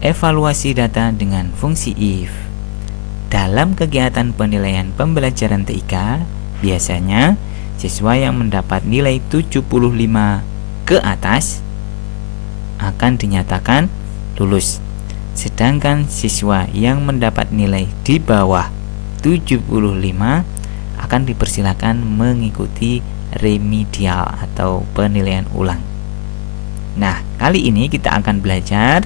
Evaluasi data dengan fungsi if. Dalam kegiatan penilaian pembelajaran TIK, biasanya siswa yang mendapat nilai 75 ke atas akan dinyatakan lulus. Sedangkan siswa yang mendapat nilai di bawah 75 akan dipersilakan mengikuti remedial atau penilaian ulang. Nah, kali ini kita akan belajar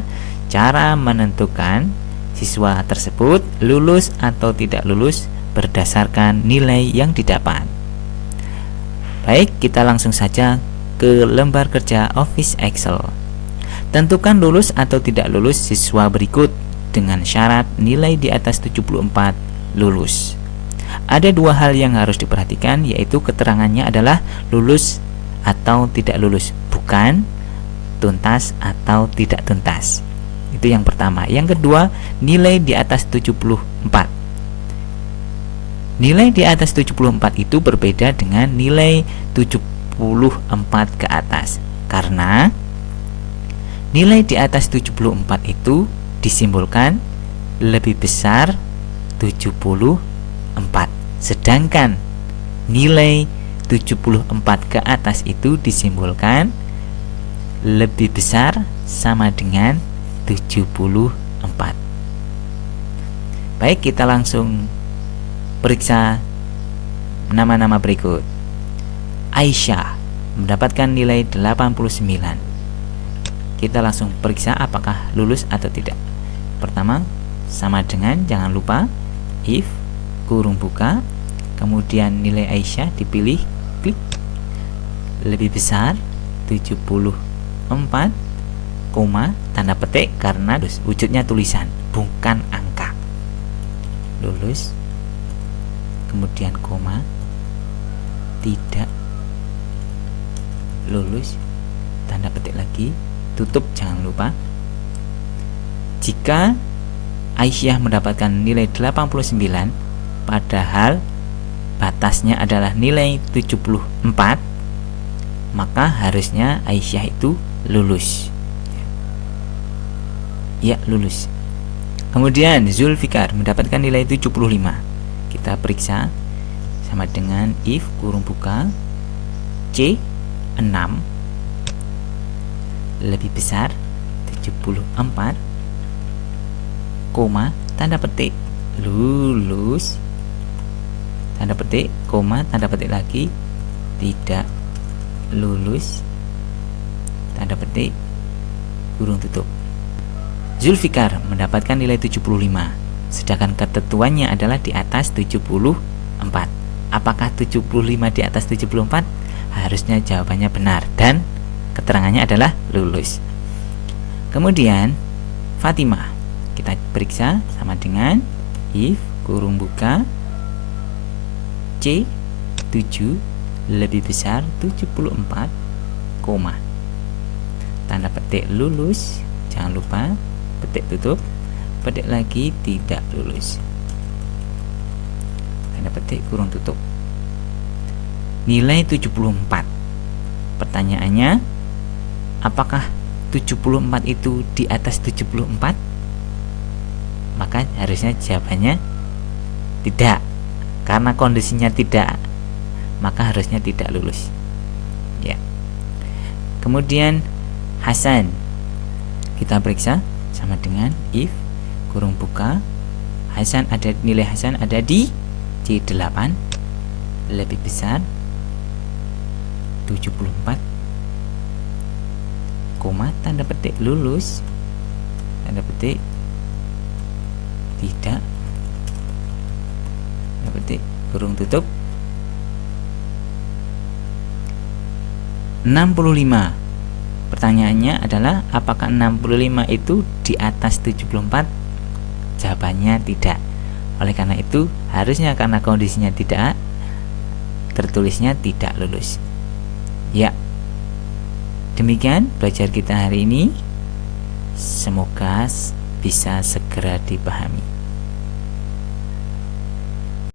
cara menentukan siswa tersebut lulus atau tidak lulus berdasarkan nilai yang didapat. Baik, kita langsung saja ke lembar kerja Office Excel. Tentukan lulus atau tidak lulus siswa berikut dengan syarat nilai di atas 74 lulus. Ada dua hal yang harus diperhatikan, yaitu keterangannya adalah lulus atau tidak lulus, bukan tuntas atau tidak tuntas. Itu yang pertama. Yang kedua, nilai di atas 74. Nilai di atas 74 itu berbeda dengan nilai 74 ke atas. Karena nilai di atas 74 itu disimbolkan lebih besar 74. Sedangkan nilai 74 ke atas itu disimbolkan lebih besar sama dengan 74. Baik, kita langsung periksa nama-nama berikut. Aisyah mendapatkan nilai 89. Kita langsung periksa apakah lulus atau tidak. Pertama, sama dengan, jangan lupa if kurung buka, kemudian nilai Aisyah dipilih, klik, lebih besar 74, koma, tanda petik karena wujudnya tulisan bukan angka. Lulus, kemudian koma, tidak lulus, tanda petik lagi, tutup, jangan lupa. Jika Aisyah mendapatkan nilai 89 padahal batasnya adalah nilai 74, maka harusnya Aisyah itu lulus. Ya, lulus. Kemudian Zulfikar mendapatkan nilai 75. Kita periksa sama dengan if kurung buka C 6 lebih besar 74, koma, tanda petik, lulus, tanda petik, koma, tanda petik lagi, tidak lulus, tanda petik, kurung tutup. Zulfikar mendapatkan nilai 75, sedangkan ketentuannya adalah di atas 74. Apakah 75 di atas 74? Harusnya jawabannya benar dan keterangannya adalah lulus. Kemudian Fatimah, kita periksa sama dengan if kurung buka C 7 lebih besar 74, koma, tanda petik lulus, jangan lupa petik tutup, petik lagi, tidak lulus, tanda petik kurung tutup. Nilai 74. Pertanyaannya, apakah 74 itu di atas 74? Maka harusnya jawabannya tidak. Karena kondisinya tidak, maka harusnya tidak lulus. Ya. Kemudian Hasan, kita periksa sama dengan if kurung buka Hasan, ada nilai Hasan ada di C8 lebih besar 74, koma, tanda petik lulus, tanda petik tidak, tanda petik kurung tutup. 65. Pertanyaannya adalah apakah 65 itu di atas 74? Jawabannya tidak. Oleh karena itu harusnya karena kondisinya tidak, tertulisnya tidak lulus. Ya. Demikian belajar kita hari ini. Semoga bisa segera dipahami.